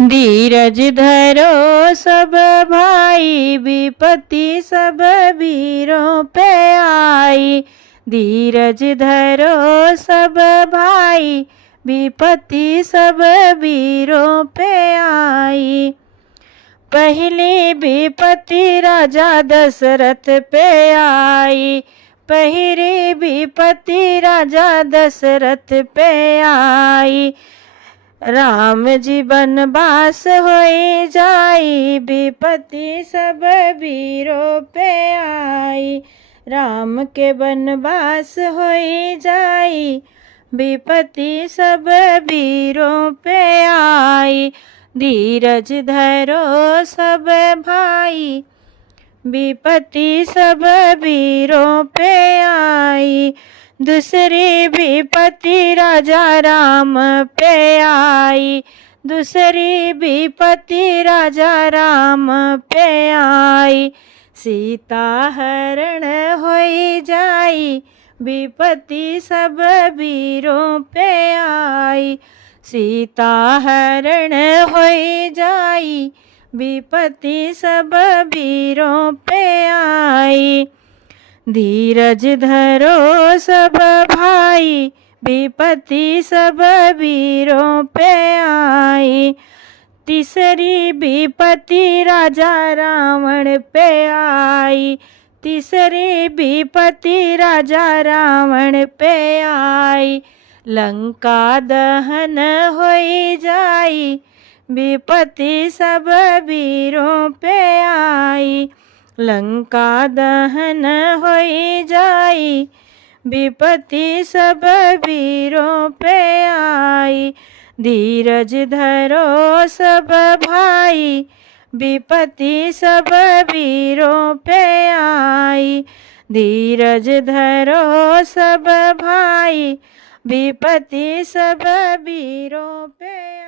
धीरज धरो सब भाई, विपत्ति सब वीरों पे आई। धीरज धरो सब भाई, विपत्ति सब वीरों पे आई। पहली विपत्ति राजा दशरथ पे आई। पहली विपत्ति राजा दशरथ पे आई। राम जी बनवास होई जाई, विपत्ति सब वीरों पे आई। राम के बनवास होई जाई, विपत्ति सब वीरों पे आई। धीरज धरो सब भाई, विपत्ति सब वीरों पे आई। दूसरी विपत्ति राजा राम पे आई। दूसरी विपत्ति राजा राम पे आई। सीता हरण होई जाई, विपत्ति सब वीरों पे आई। सीता हरण होई जाई, विपत्ति सब वीरों पे आई। धीरज धरो सब भाई, विपत्ति सब वीरों पे आई। तीसरी विपत्ति राजा रावण पे आई। तीसरी विपत्ति राजा रावण पे आई। लंका दहन होई जाई, विपत्ति सब वीरों पे आई। लंका दहन होई जाई, विपत्ति सब वीरों पे आई। धीरज धरो सब भाई, विपत्ति सब वीरों पे आई। धीरज धरो सब भाई, विपत्ति सब वीरों पे